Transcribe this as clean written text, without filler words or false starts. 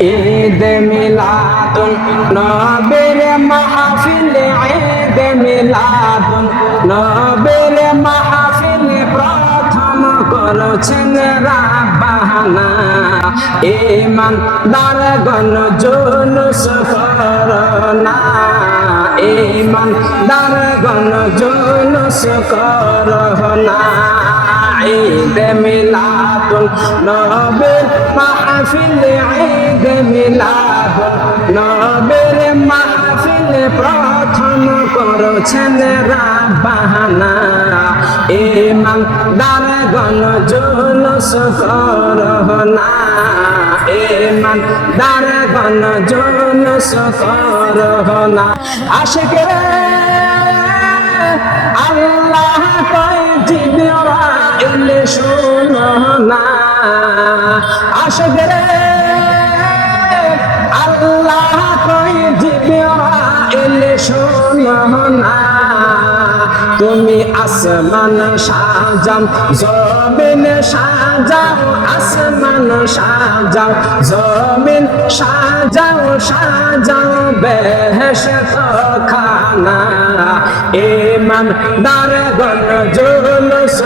ঈদ মিলাদুন নবীর মাহফিল, ঈদ মিলাদুন নবীর মাহফিল প্রথম করেছেন রাব্বানা। ঈমানদারগণ জুলুস করনা, ঈমানদারগণ জুলুস করনা। ঈদ মিলাদুন নবীর মাহফিল, ঈদ মিলাদুন নবীর মাহফিল প্রথম করেছেন রাব্বানা। ঈমানদারগণ জুলুস করনা, ঈমানদারগণ জুলুস করনা। আশিকরা আল্লাহ কয় জিবরাইল শোনো না, আশিকরা আল্লাহ কয় জিবরাইল শোনো না। তুমি আসমান সাজাও, জমিন সাজাও, আসমান সাজাও, জমিন সাজাও, সাজাও বেহেশত খানা। ঈমানদারগণ জুলুস